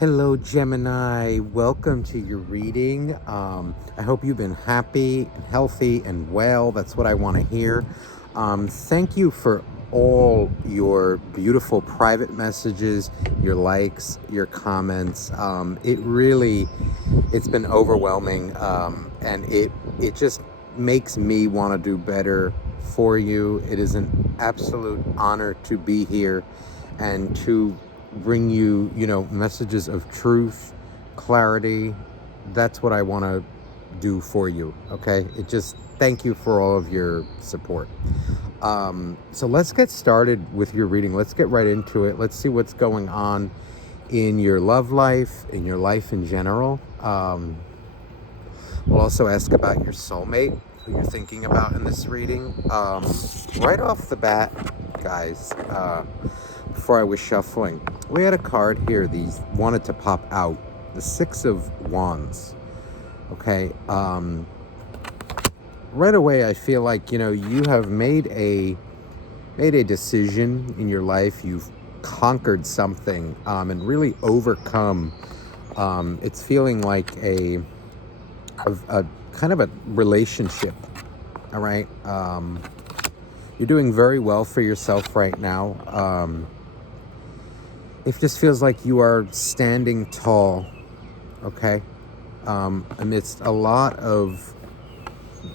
Hello, Gemini. Welcome to your reading. I hope you've been happy and healthy and well. That's what I want to hear. Thank you for all your beautiful private messages, your likes, your comments. It's been overwhelming, and it just makes me want to do better for you. It is an absolute honor to be here and to bring you, messages of truth, clarity. That's what I want to do for you. Okay. Thank you for all of your support. So let's get started with your reading. Let's get right into it. Let's see what's going on in your love life, in your life in general. We'll also ask about your soulmate, who you're thinking about in this reading. Right off the bat, guys, before I was shuffling, we had a card here. These wanted to pop out. The Six of Wands. Okay. Right away, I feel like, you have made a decision in your life. You've conquered something, and really overcome. It's feeling like a kind of a relationship. All right. You're doing very well for yourself right now. It just feels like you are standing tall, okay? Amidst a lot of,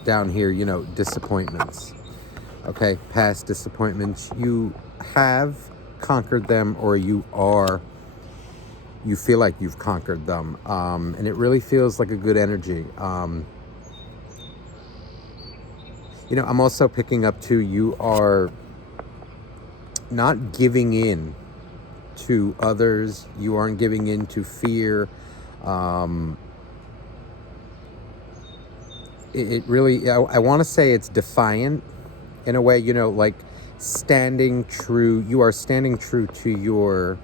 down here, disappointments, okay? Past disappointments. You have conquered them, or you feel like you've conquered them. And it really feels like a good energy. I'm also picking up too, you are not giving in to others. You aren't giving in to fear. It really, I want to say it's defiant in a way, like standing true. You are standing true to your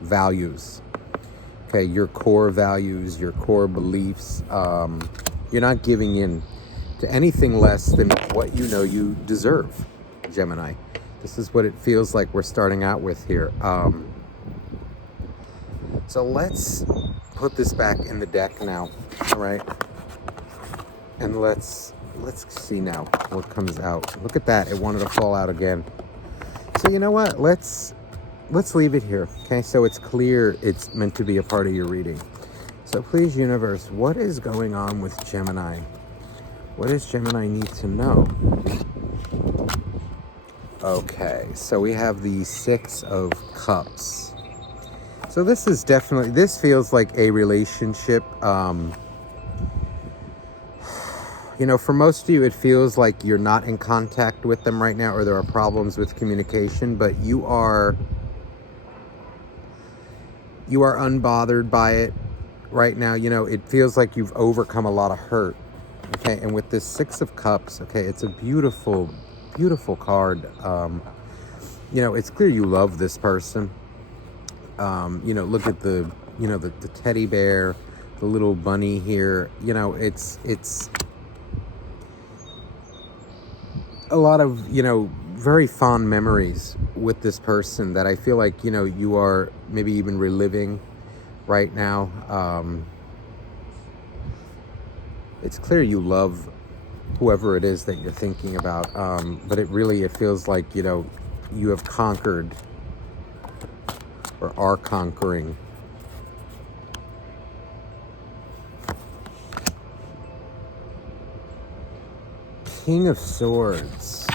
values. Okay, your core values, your core beliefs. You're not giving in to anything less than what you deserve, Gemini. This is what it feels like we're starting out with here. So let's put this back in the deck now, all right? And let's see now what comes out. Look at that. It wanted to fall out again. So you know what? Let's leave it here, okay? So it's clear it's meant to be a part of your reading. So please, universe, what is going on with Gemini? What does Gemini need to know? Okay, so we have the Six of Cups. So this feels like a relationship. For most of you, it feels like you're not in contact with them right now, or there are problems with communication, but you are unbothered by it right now. It feels like you've overcome a lot of hurt. Okay, and with this Six of Cups, okay, it's a beautiful, beautiful card. It's clear you love this person. Look at the teddy bear, the little bunny here. It's a lot of, very fond memories with this person that I feel like, you are maybe even reliving right now. It's clear you love whoever it is that you're thinking about. But it feels like, you have conquered or are conquering. King of Swords.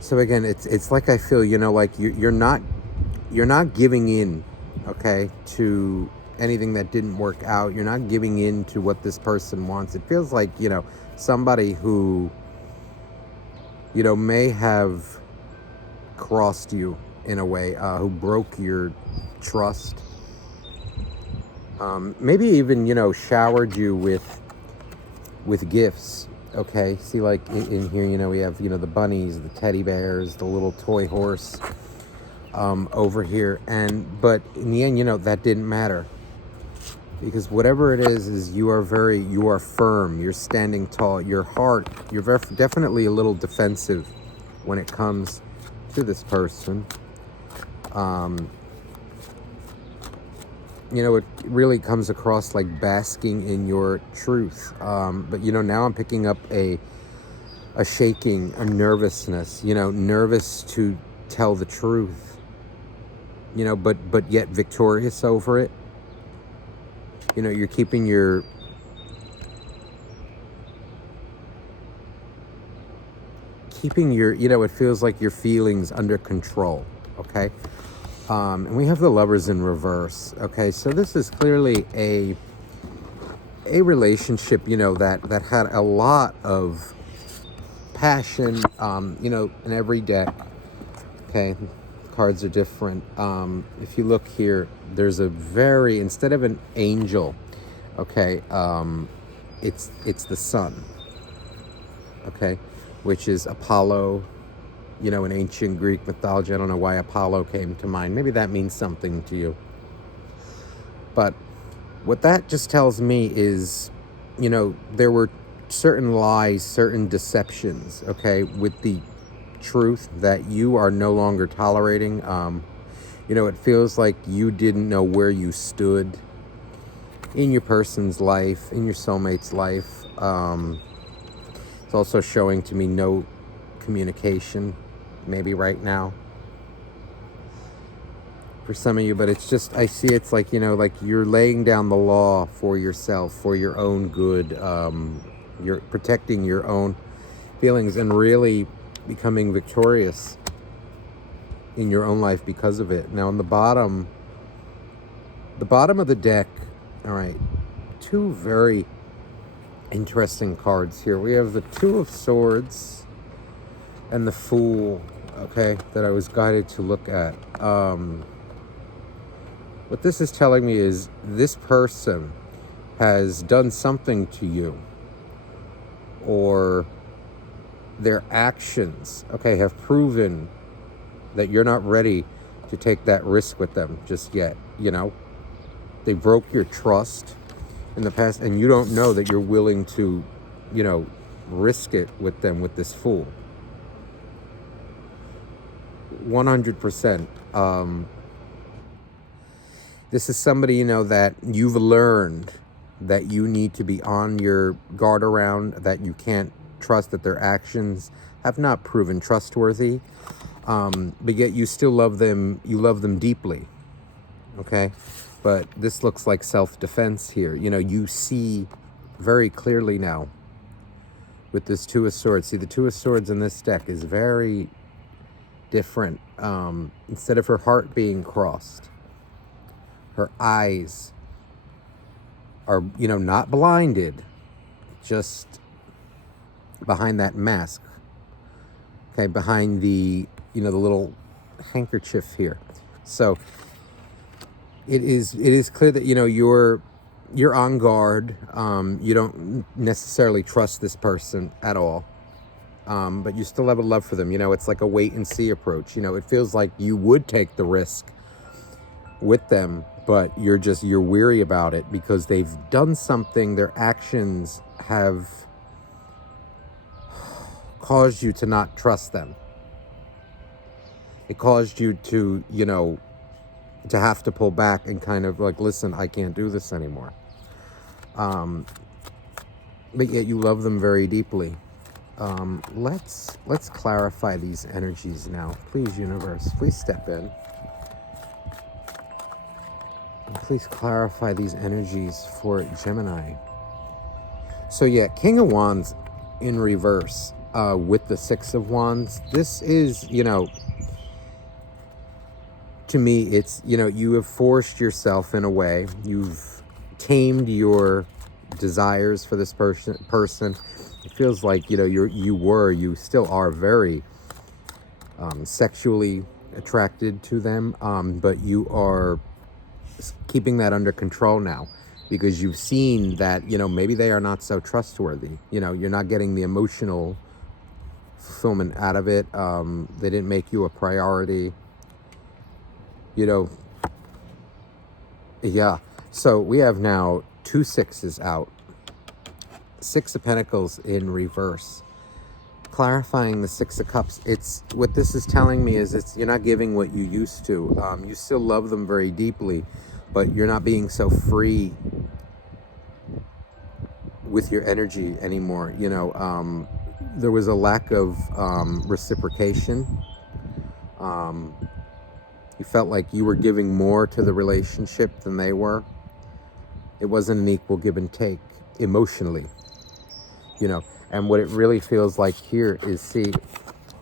So again, it's like I feel, like you're not giving in, okay, to anything that didn't work out. You're not giving in to what this person wants. It feels like, somebody who, may have crossed you in a way, who broke your trust. Maybe even, showered you with gifts. Okay, see, like in here, we have, the bunnies, the teddy bears, the little toy horse over here. But in the end, that didn't matter. Because whatever it is you are firm, you're standing tall, you're definitely a little defensive when it comes to this person. It really comes across like basking in your truth. But now I'm picking up a shaking, a nervousness, nervous to tell the truth, but yet victorious over it. You're keeping your it feels like your feelings under control. Okay. And we have the Lovers in reverse. Okay. So this is clearly a relationship, that had a lot of passion, in every deck. Okay. Cards are different. If you look here, there's instead of an angel, okay, it's the sun. Okay. Which is Apollo, in ancient Greek mythology. I don't know why Apollo came to mind. Maybe that means something to you. But what that just tells me is, there were certain lies, certain deceptions, okay, with the truth that you are no longer tolerating. It feels like you didn't know where you stood in your person's life, in your soulmate's life. It's also showing to me no communication, maybe right now, for some of you. But it's just, I see it's like, like you're laying down the law for yourself, for your own good. You're protecting your own feelings and really becoming victorious in your own life because of it. Now, on the bottom of the deck, all right, two very interesting cards here. We have the Two of Swords and the Fool, okay, that I was guided to look at. What this is telling me is this person has done something to you, or their actions, okay, have proven that you're not ready to take that risk with them just yet. They broke your trust in the past, and you don't know that you're willing to, risk it with them, with this Fool. 100%. This is somebody, that you've learned that you need to be on your guard around, that you can't trust, that their actions have not proven trustworthy. But yet you still love them. You love them deeply. Okay. But this looks like self-defense here. You see very clearly now with this Two of Swords. See, the Two of Swords in this deck is very different. Instead of her heart being crossed, her eyes are, not blinded, just behind that mask. Okay, behind the, the little handkerchief here. So it is clear that, you're on guard. You don't necessarily trust this person at all. But you still have a love for them. It's like a wait and see approach. It feels like you would take the risk with them, but you're weary about it because they've done something. Their actions have caused you to not trust them. It caused you to, to have to pull back and kind of like, listen, I can't do this anymore. But yet you love them very deeply. Let's clarify these energies now. Please, universe, please step in. And please clarify these energies for Gemini. So yeah, King of Wands in reverse, with the Six of Wands. This is, to me, it's, you have forced yourself in a way. You've tamed your desires for this person. It feels like, you still are very sexually attracted to them, but you are keeping that under control now because you've seen that, maybe they are not so trustworthy. You're not getting the emotional fulfillment out of it. They didn't make you a priority. Yeah. So we have now 2 sixes out. 6 of Pentacles in reverse. clarifying the Six of Cups, it's what this is telling me is you're not giving what you used to. You still love them very deeply, but you're not being so free with your energy anymore. There was a lack of reciprocation. You felt like you were giving more to the relationship than they were. It wasn't an equal give and take emotionally, And what it really feels like here is, see,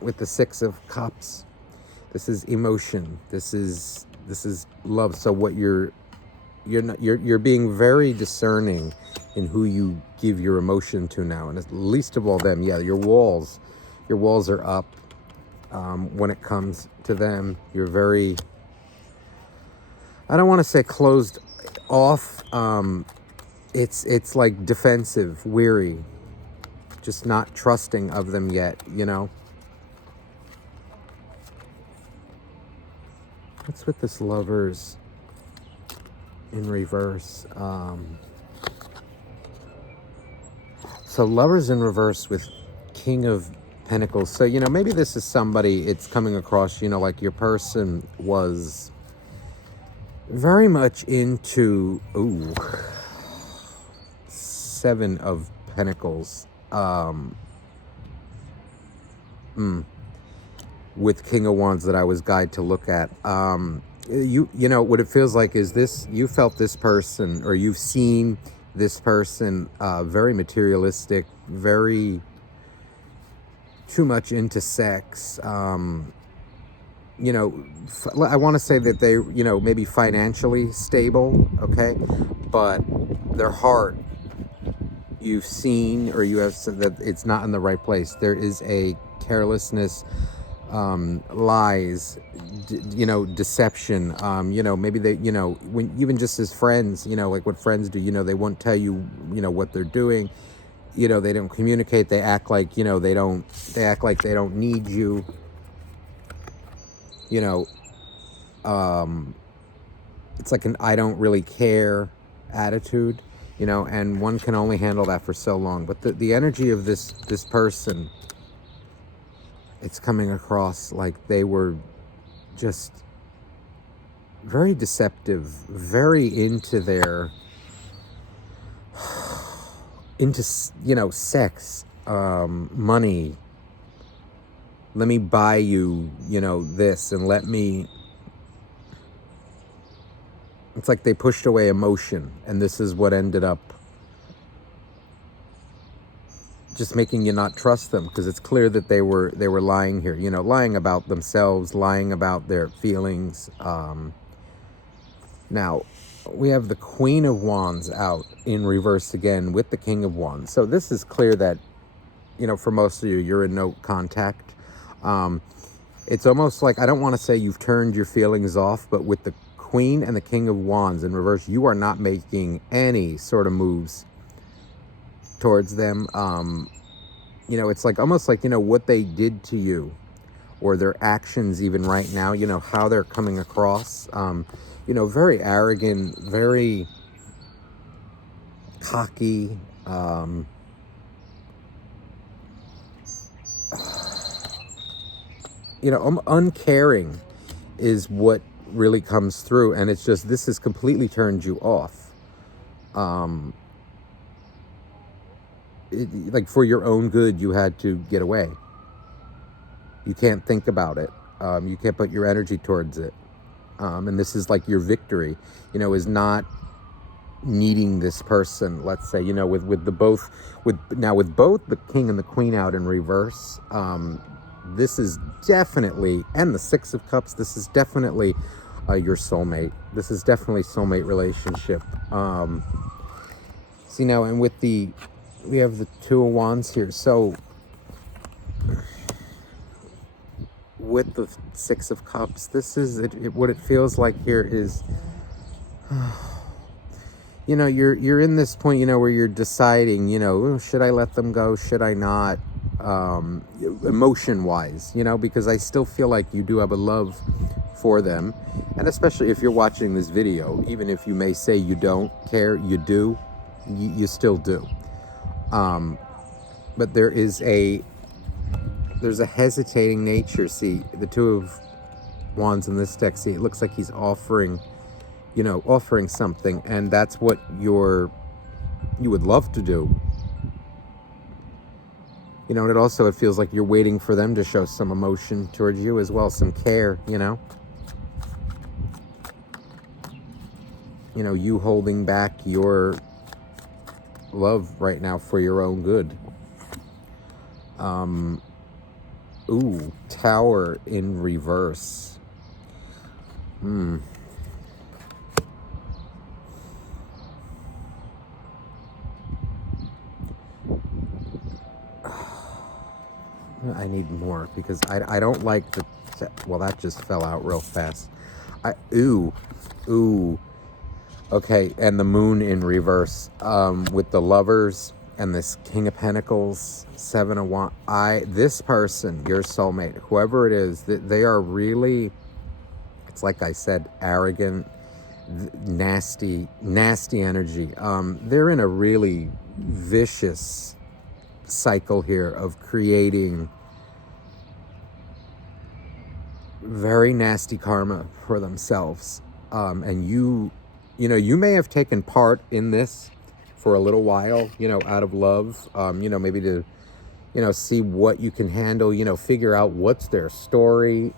with the Six of Cups, this is emotion. This is love. So what you're being very discerning in who you give your emotion to now, and least of all them, your walls are up. When it comes to them, you're very, I don't want to say closed off. It's like defensive, weary, just not trusting of them yet, What's with this Lovers in reverse? So Lovers in reverse with King of Pentacles. So, maybe this is somebody, it's coming across, like your person was very much into, Seven of Pentacles. With King of Wands that I was guided to look at. What it feels like is this, you felt this person, or you've seen this person very materialistic, very too much into sex. I want to say that they, maybe financially stable, okay? But their heart, you've seen, or you have said that it's not in the right place. There is a carelessness, lies, deception, maybe they, when even just as friends, like what friends do, they won't tell you, what they're doing, they don't communicate, they act like, they act like they don't need you, it's like an I don't really care attitude, and one can only handle that for so long. But the energy of this person, it's coming across like they were just very deceptive, very into their, sex, money. Let me buy you, this, and it's like they pushed away emotion, and this is what ended up just making you not trust them, because it's clear that they were lying here, lying about themselves, lying about their feelings. Now we have the Queen of Wands out in reverse again with the King of Wands. So this is clear that, for most of you, you're in no contact. It's almost like, I don't want to say you've turned your feelings off, but with the Queen and the King of Wands in reverse, you are not making any sort of moves towards them. It's like almost like, what they did to you, or their actions even right now, how they're coming across, very arrogant, very cocky, uncaring is what really comes through, and it's just, this has completely turned you off. Like for your own good, you had to get away. You can't think about it. You can't put your energy towards it. And this is like your victory, is not needing this person. Let's say, with both the King and the Queen out in reverse, this is definitely, and the Six of Cups, this is definitely your soulmate. This is definitely soulmate relationship. See now, and we have the Two of Wands here. So with the Six of Cups, this is what it feels like here is, you're in this point, where you're deciding, should I let them go? Should I not? Emotion wise, because I still feel like you do have a love for them. And especially if you're watching this video, even if you may say you don't care, you do, you still do. But there is a there's a hesitating nature. See, the Two of Wands in this deck, see, it looks like he's offering, offering something, and that's what you would love to do. And it feels like you're waiting for them to show some emotion towards you as well, some care, you holding back your love right now for your own good. Ooh, Tower in reverse. I need more because I don't like the... Well, that just fell out real fast. Ooh. Okay, and the Moon in reverse, with the Lovers and this King of Pentacles, Seven of Wands. This person, your soulmate, whoever it is, they are really, it's like I said, arrogant, nasty energy. They're in a really vicious cycle here of creating very nasty karma for themselves. And you may have taken part in this for a little while, out of love, maybe to, see what you can handle, figure out what's their story,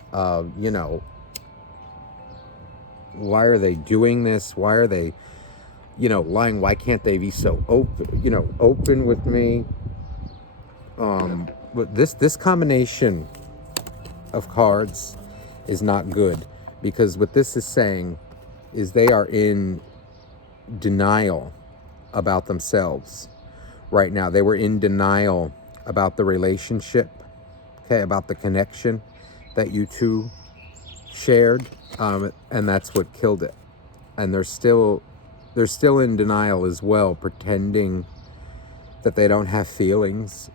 why are they doing this? Why are they, lying? Why can't they be so open with me? But this combination of cards is not good, because what this is saying is they are in denial about themselves right now. They were in denial about the relationship, okay, about the connection that you two shared, and that's what killed it. And they're still in denial as well, pretending that they don't have feelings.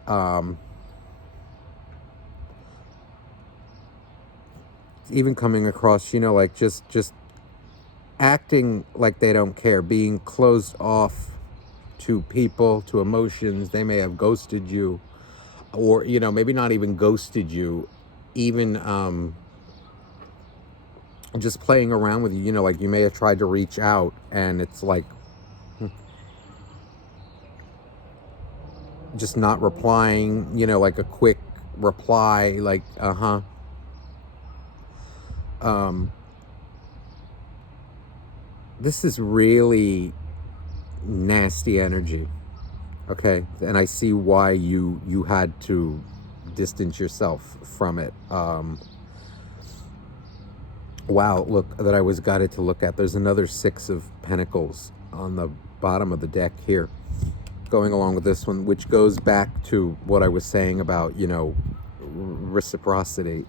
Even coming across, like just acting like they don't care, being closed off to people, to emotions. They may have ghosted you, or maybe not even ghosted you, even just playing around with you. Like you may have tried to reach out, and it's like just not replying, like a quick reply, like this is really nasty energy, okay? And I see why you had to distance yourself from it. Wow, look, that I was guided to look at. There's another Six of Pentacles on the bottom of the deck here, going along with this one, which goes back to what I was saying about, reciprocity.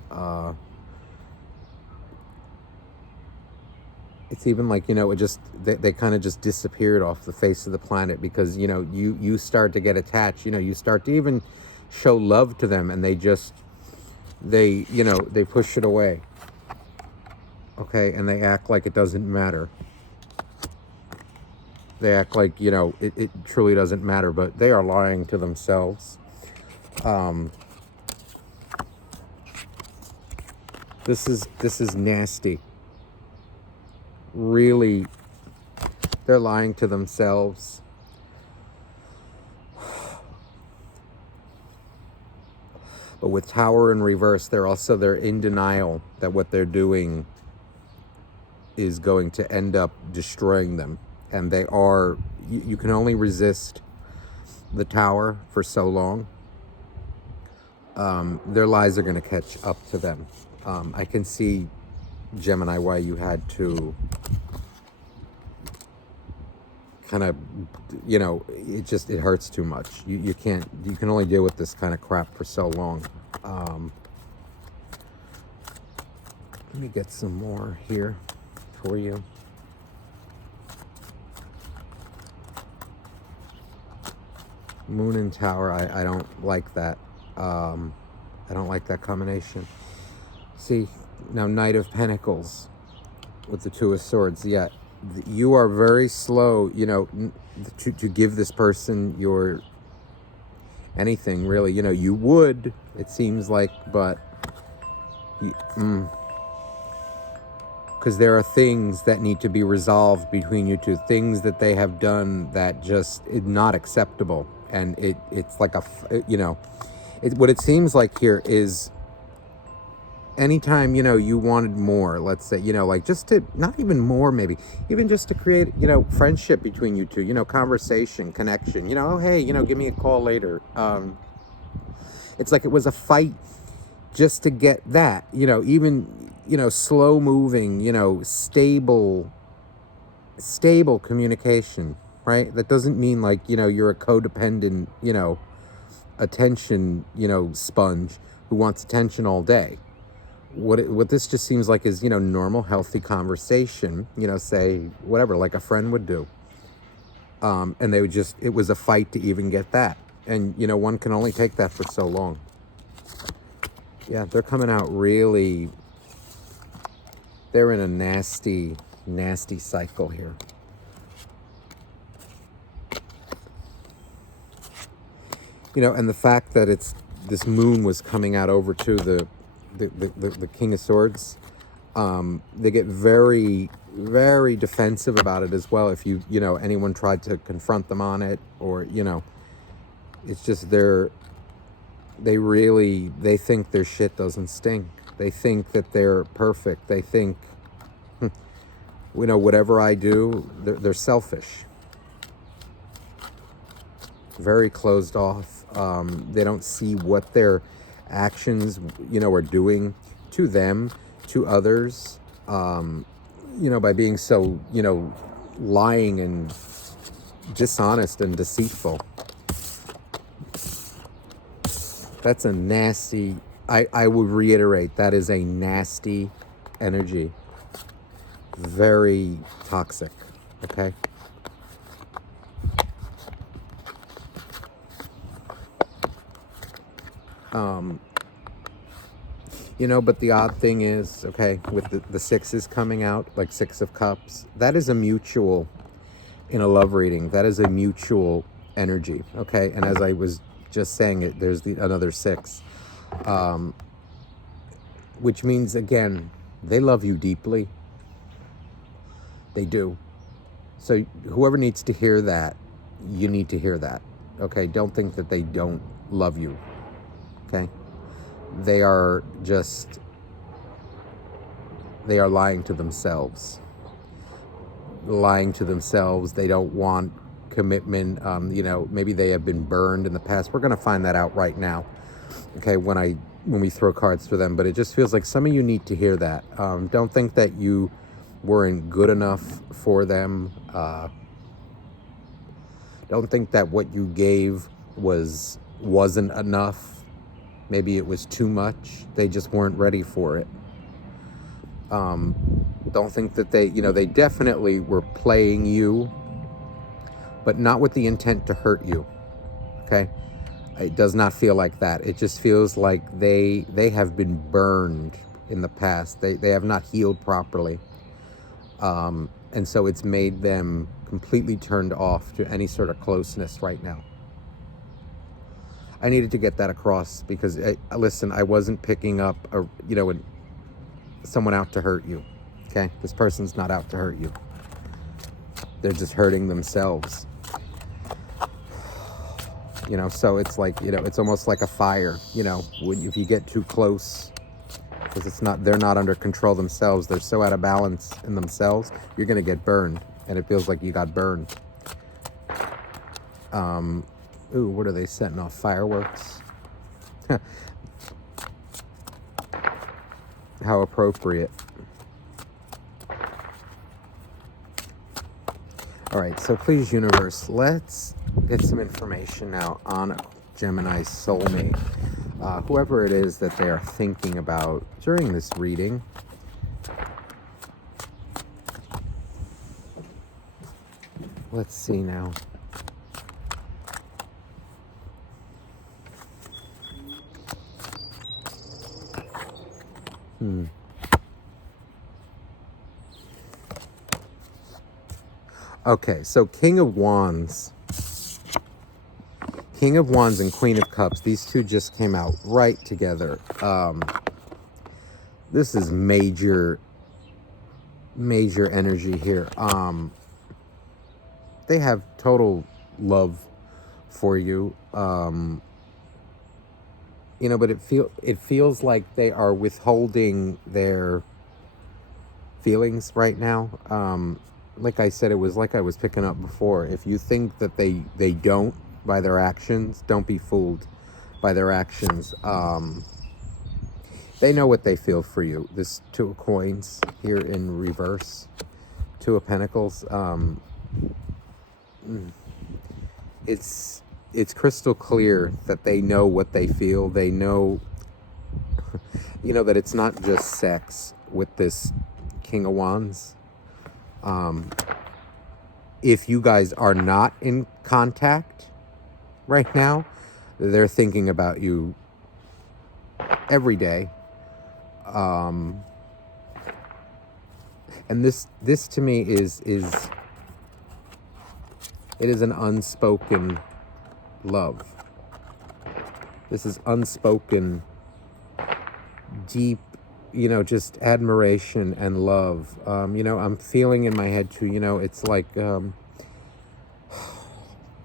It's even like, it just, they kind of just disappeared off the face of the planet, because, you start to get attached, you start to even show love to them, and they push it away. Okay, and they act like it doesn't matter. They act like, it truly doesn't matter, but they are lying to themselves. This is nasty. Really, they're lying to themselves. But with Tower in reverse, they're in denial that what they're doing is going to end up destroying them. And they are, you can only resist the Tower for so long. Their lies are going to catch up to them. I can see, Gemini, why you had to kind of, it hurts too much. You can only deal with this kind of crap for so long. Let me get some more here for you. Moon and Tower, I don't like that. I don't like that combination. See, now Knight of Pentacles with the Two of Swords. Yeah, you are very slow, to give this person your... anything really. You would, it seems like, but because there are things that need to be resolved between you two, things that they have done that just is not acceptable. And it's like what it seems like here is anytime, you wanted more, let's say, like just to, not even more, maybe even just to create, friendship between you two, conversation, connection, oh, hey, give me a call later. It's like it was a fight just to get that, even, slow moving, stable communication, right? That doesn't mean like, you're a codependent, attention, sponge who wants attention all day. What this just seems like is, normal, healthy conversation, say whatever, like a friend would do. And it was a fight to even get that. And, one can only take that for so long. Yeah, they're coming out really, they're in a nasty, nasty cycle here. And the fact that this moon was coming out over to the King of Swords, they get very, very defensive about it as well. If anyone tried to confront them on it, or, it's just they think their shit doesn't stink. They think that they're perfect. They think, whatever I do, they're selfish. Very closed off. They don't see what their actions, are doing to them, to others, by being so, lying and dishonest and deceitful. That's a nasty, I would reiterate, that is a nasty energy. Very toxic, okay? But the odd thing is, okay, with the sixes coming out, like Six of Cups, that is a mutual, in a love reading, that is a mutual energy, okay? And as I was just saying it, there's another six, which means, again, they love you deeply. They do. So whoever needs to hear that, you need to hear that, okay? Don't think that they don't love you, okay? They are lying to themselves. They don't want commitment. Maybe they have been burned in the past. We're going to find that out right now, okay, when we throw cards for them. But it just feels like some of you need to hear that. Don't think that you weren't good enough for them. Don't think that what you gave wasn't enough. Maybe it was too much. They just weren't ready for it. Don't think that they definitely were playing you, but not with the intent to hurt you, okay? It does not feel like that. It just feels like they have been burned in the past. They have not healed properly. And so it's made them completely turned off to any sort of closeness right now. I needed to get that across because, listen, I wasn't picking up someone out to hurt you, okay? This person's not out to hurt you. They're just hurting themselves. So it's like, it's almost like a fire, if you get too close, because they're not under control themselves. They're so out of balance in themselves, you're going to get burned, and it feels like you got burned. Ooh, what are they setting off? Fireworks? How appropriate. All right, so please, universe, let's get some information now on Gemini's soulmate. Whoever it is that they are thinking about during this reading. Let's see now. Okay, so King of Wands. King of Wands and Queen of Cups, these two just came out right together. This is major energy here. They have total love for you. You know, but it feels like they are withholding their feelings right now. Like I said, it was like I was picking up before. If you think that they don't by their actions, don't be fooled by their actions. They know what they feel for you. This Two of Coins here in reverse, Two of Pentacles. It's crystal clear that they know what they feel. They know, you know, that it's not just sex with this King of Wands. If you guys are not in contact right now, they're thinking about you every day. And this to me is it is an unspoken love. This is unspoken, deep, you know, just admiration and love. You know, I'm feeling in my head too, you know, it's like,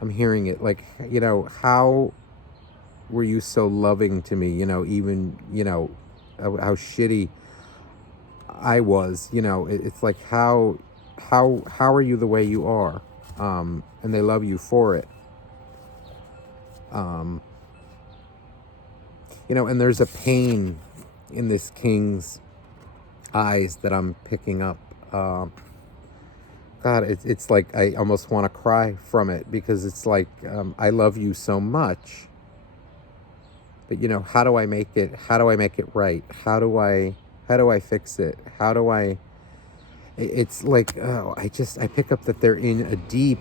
I'm hearing it, like, you know, how were you so loving to me, you know, even, you know, how shitty I was, you know, it's like, how are you the way you are? And they love you for it. You know, and there's a pain in this king's eyes that I'm picking up. God, it's like I almost want to cry from it, because it's like, I love you so much, but you know, how do I make it right? How do I fix it? How do I, it's like, oh, I pick up that they're in a deep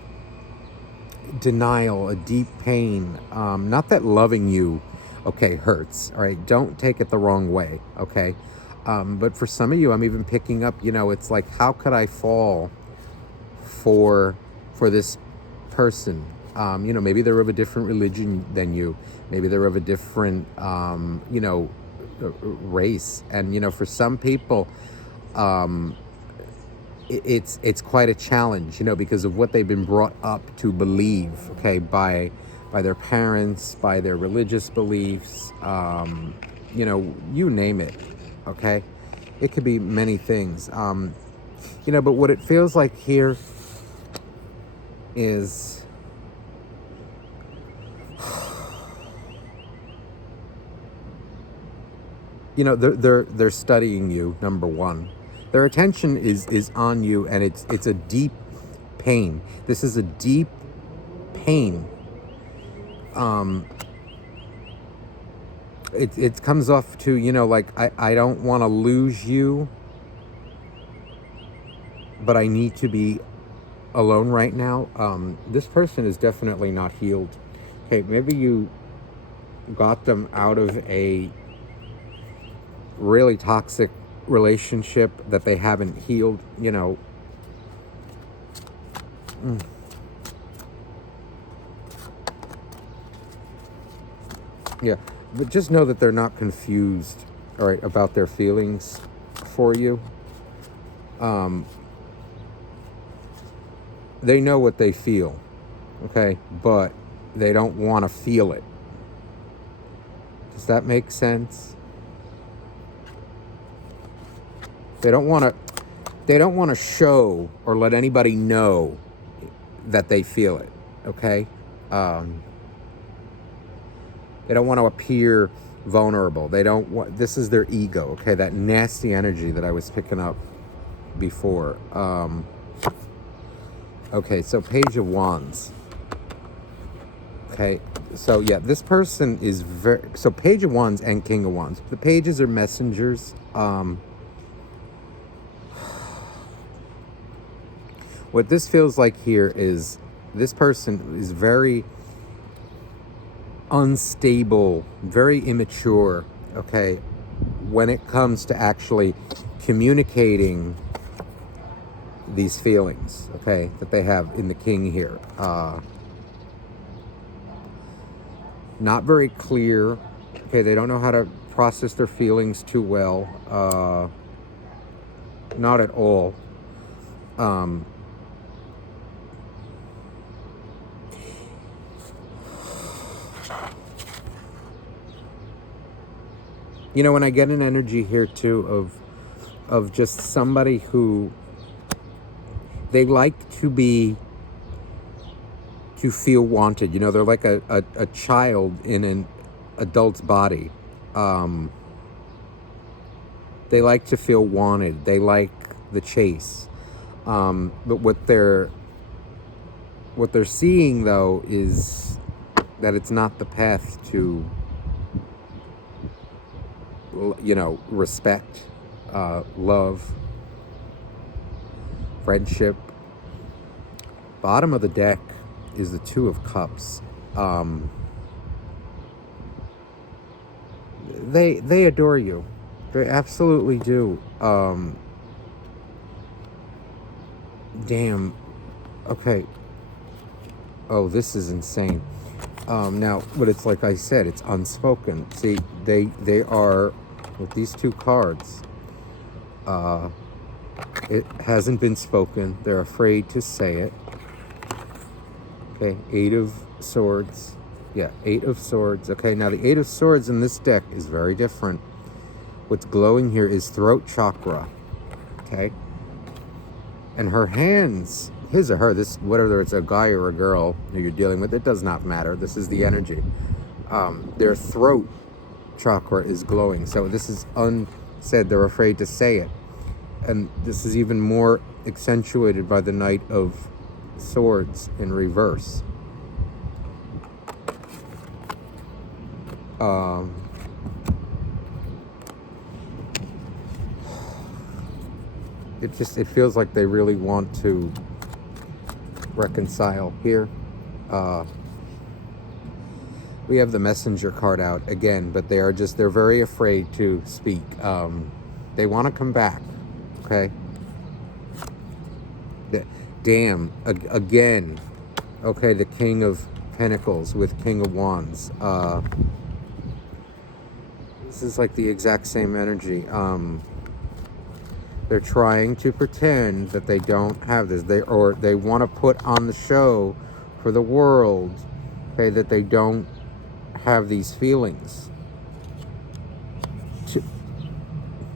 denial, a deep pain. Not that loving you, okay, hurts, all right? Don't take it the wrong way, okay? But for some of you, I'm even picking up, you know, it's like, how could I fall for this person? You know, maybe they're of a different religion than you. Maybe they're of a different, you know, race. And, you know, for some people, it's quite a challenge, you know, because of what they've been brought up to believe, okay, by their parents, by their religious beliefs, you know, you name it, okay? It could be many things. You know, but what it feels like here is, you know, they're studying you, number one. Their attention is on you, and it's a deep pain. This is a deep pain. It comes off to, you know, like, I don't want to lose you, but I need to be alone right now. This person is definitely not healed. Okay, maybe you got them out of a really toxic relationship that they haven't healed, you know. Yeah, but just know that they're not confused, all right, about their feelings for you. They know what they feel, okay, but they don't want to feel it. Does that make sense? They don't want to show or let anybody know that they feel it, okay? They don't want to appear vulnerable. They don't want, this is their ego, okay? That nasty energy that I was picking up before. Okay, so Page of Wands. Okay, so yeah, this person is very, so Page of Wands and King of Wands. The pages are messengers. What this feels like here is this person is very unstable, very immature, okay, when it comes to actually communicating these feelings, okay, that they have in the King here. not very clear. Okay, they don't know how to process their feelings too well. Not at all. Um, when I get an energy here too of just somebody who they like to feel wanted. They're like a child in an adult's body. They like to feel wanted. They like the chase. But what they're seeing though is that it's not the path to respect, love, friendship. Bottom of the deck is the Two of Cups. They adore you. They absolutely do. Damn. Okay. Oh, this is insane. Now, but it's like I said, it's unspoken. See, they are with these two cards. It hasn't been spoken. They're afraid to say it. Okay, Eight of Swords. Yeah, Eight of Swords. Okay, now the Eight of Swords in this deck is very different. What's glowing here is throat chakra. Okay, and her hands, his or her, this, whether it's a guy or a girl who you're dealing with, it does not matter. This is the energy. Their throat chakra is glowing. So this is unsaid. They're afraid to say it. And this is even more accentuated by the Knight of Swords in reverse. It feels like they really want to reconcile here. We have the Messenger card out again, but they're very afraid to speak. They want to come back. Okay. Damn. Again. Okay, the King of Pentacles with King of Wands. This is like the exact same energy. They're trying to pretend that they don't have this. They want to put on the show for the world, okay, that they don't have these feelings.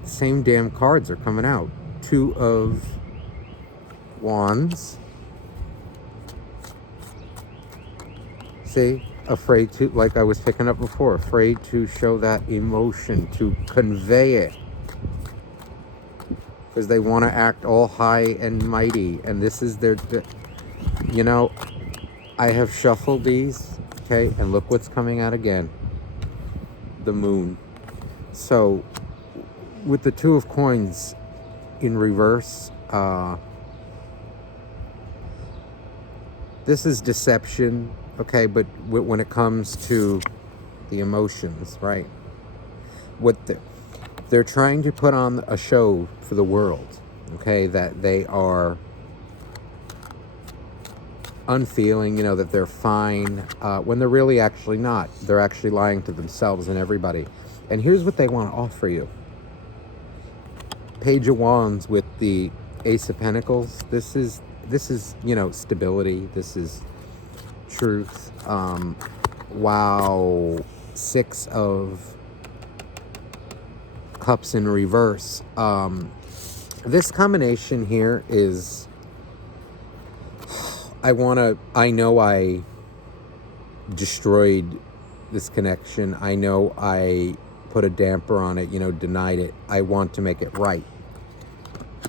Same damn cards are coming out. Two of Wands. See? Afraid to, like I was picking up before, afraid to show that emotion, to convey it. Because they want to act all high and mighty. And this is their, I have shuffled these, okay? And look what's coming out again. The Moon. So, with the Two of Coins in reverse, this is deception, okay? But when it comes to the emotions, right? They're trying to put on a show for the world, okay? That they are unfeeling, that they're fine, when they're really actually not. They're actually lying to themselves and everybody. And here's what they want to offer you. Page of Wands with the Ace of Pentacles. This is stability. This is truth. Wow. Six of Cups in reverse. This combination here is, I know I destroyed this connection. I know I put a damper on it, denied it. I want to make it right.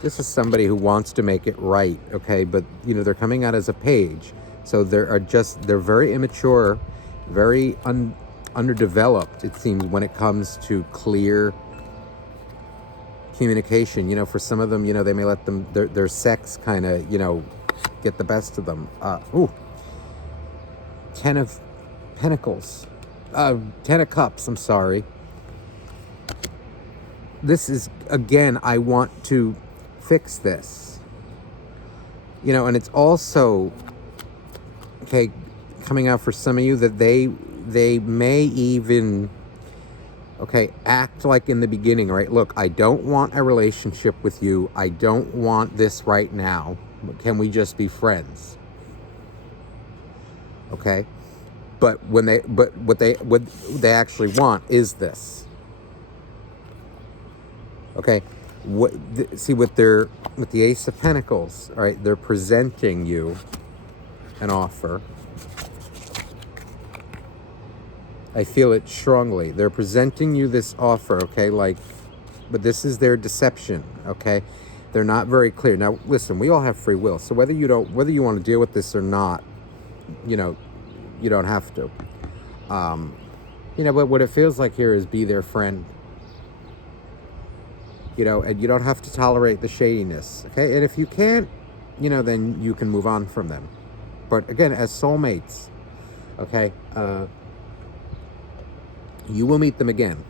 This is somebody who wants to make it right, okay? But, they're coming out as a page. So they're very immature, very underdeveloped, it seems, when it comes to clear communication. For some of them, they may let their sex kind of, get the best of them. Ten of Pentacles. 10 of Cups, I'm sorry. This is, again, I want to fix this. And it's also, okay, coming out for some of you that they may even, okay, act like in the beginning, right? Look, I don't want a relationship with you. I don't want this right now. Can we just be friends? Okay? But what they actually want is this. Okay? See, with the Ace of Pentacles, all right, they're presenting you an offer. I feel it strongly. They're presenting you this offer, okay? Like, but this is their deception, okay? They're not very clear. Now, listen, we all have free will. So whether you want to deal with this or not, you don't have to. But what it feels like here is be their friend. And you don't have to tolerate the shadiness, okay? And if you can't, then you can move on from them. But again, as soulmates, okay, you will meet them again,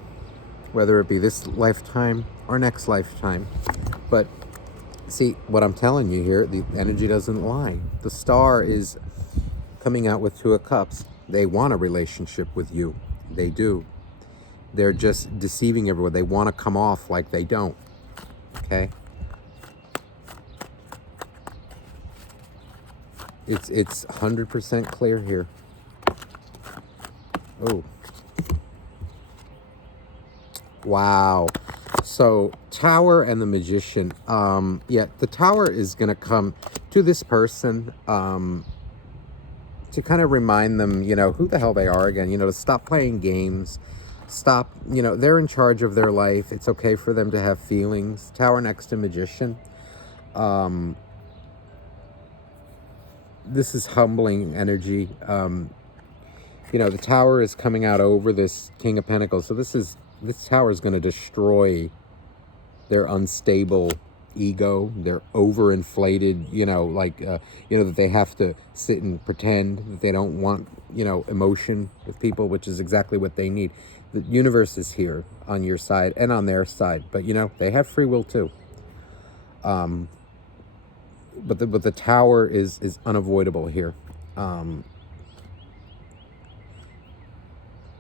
whether it be this lifetime or next lifetime. But see, what I'm telling you here, the energy doesn't lie. The star is coming out with Two of Cups. They want a relationship with you. They do. They're just deceiving everyone. They want to come off like they don't. Okay? It's 100% clear here. Oh. Wow. So, Tower and the Magician. The Tower is going to come to this person to kind of remind them, who the hell they are again, to stop playing games. Stop, they're in charge of their life. It's okay for them to have feelings. Tower next to Magician. This is humbling energy. The Tower is coming out over this King of Pentacles. So this Tower is going to destroy their unstable ego, their overinflated, that they have to sit and pretend that they don't want, emotion with people, which is exactly what they need. The universe is here on your side and on their side, but they have free will too. But the Tower is unavoidable here.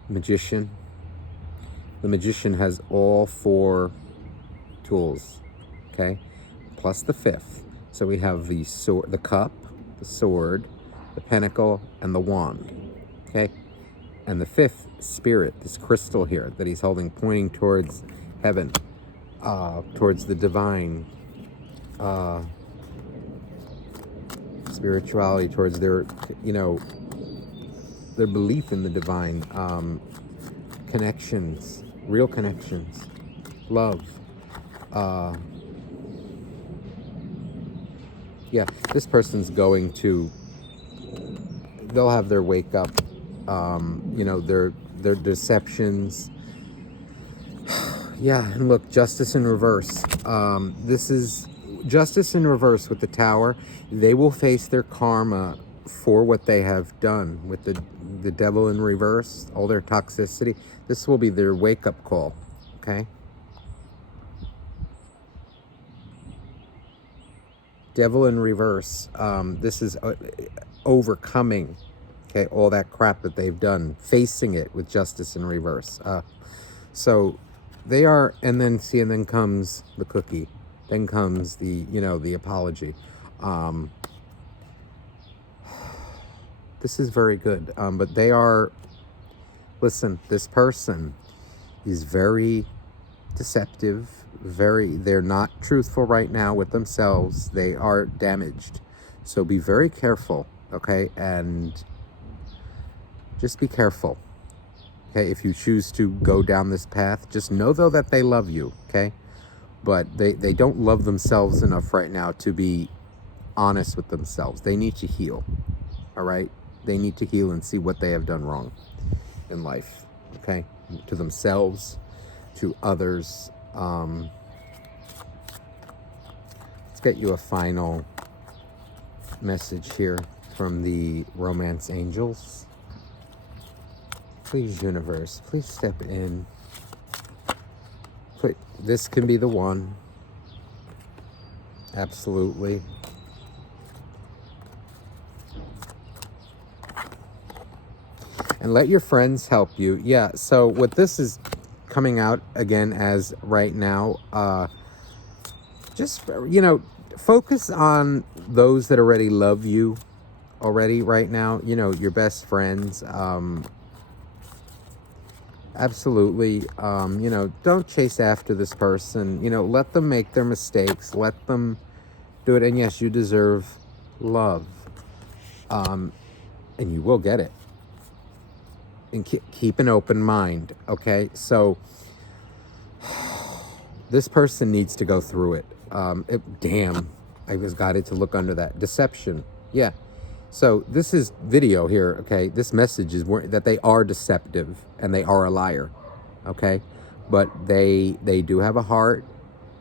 Magician. The Magician has all 4 tools, okay, plus the 5th. So we have the sword, the cup, the sword, the pentacle, and the wand, okay? And the 5th, spirit, this crystal here that he's holding, pointing towards heaven, towards the divine, spirituality, towards their belief in the divine, connections, real connections, love. This person's going to, they'll have their wake up, their deceptions. And look, Justice in reverse. This is Justice in reverse with the Tower. They will face their karma for what they have done with the Devil in reverse, all their toxicity. This will be their wake up call, okay? Devil in reverse. This is overcoming, okay, all that crap that they've done, facing it with Justice in reverse. So they are, and then comes the cookie, then comes the apology. This is very good. But they are, listen, this person is very deceptive. They're not truthful right now with themselves. They are damaged. So be very careful, okay? And just be careful, okay? If you choose to go down this path, just know though that they love you, okay? But they don't love themselves enough right now to be honest with themselves. They need to heal, all right? They need to heal and see what they have done wrong in life, okay? To themselves, to others. Let's get you a final message here from the Romance Angels. Please, universe, please step in. This can be the one. Absolutely. And let your friends help you. Yeah, so what this is coming out again as right now, just, focus on those that already love you already right now, your best friends. Absolutely. Don't chase after this person. Let them make their mistakes. Let them do it. And yes, you deserve love. And you will get it. And keep an open mind. Okay. So this person needs to go through it. Damn. I just got it to look under that. Deception. Yeah. So this is video here, okay? This message is that they are deceptive and they are a liar, okay? But they do have a heart.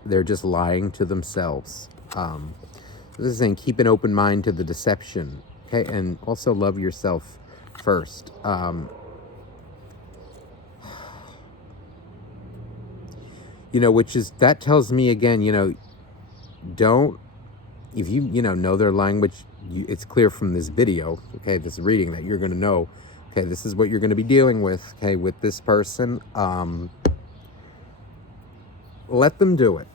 They're just lying to themselves. This is saying keep an open mind to the deception, okay? And also love yourself first. Which is, that tells me again, don't, if you know their language, it's clear from this video, okay, this reading, that you're going to know, okay, this is what you're going to be dealing with, okay, with this person. Let them do it,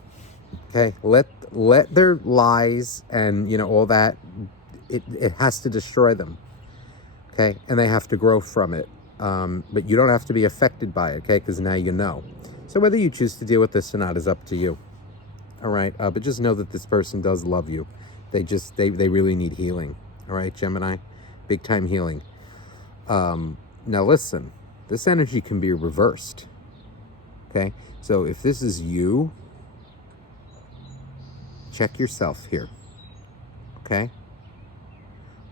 okay? Let their lies and all that, it has to destroy them, okay? And they have to grow from it. But you don't have to be affected by it, okay? Because now you know. So whether you choose to deal with this or not is up to you. All right, but just know that this person does love you. They really need healing. All right, Gemini, big time healing. Now listen, this energy can be reversed. Okay, so if this is you, check yourself here. Okay.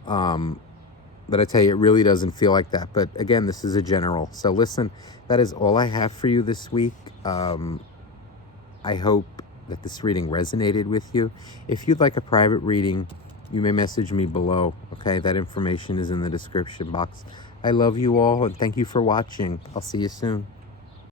But I tell you, it really doesn't feel like that. But again, this is a general. So listen, that is all I have for you this week. I hope that this reading resonated with you. If you'd like a private reading, you may message me below. Okay, that information is in the description box. I love you all, and thank you for watching. I'll see you soon.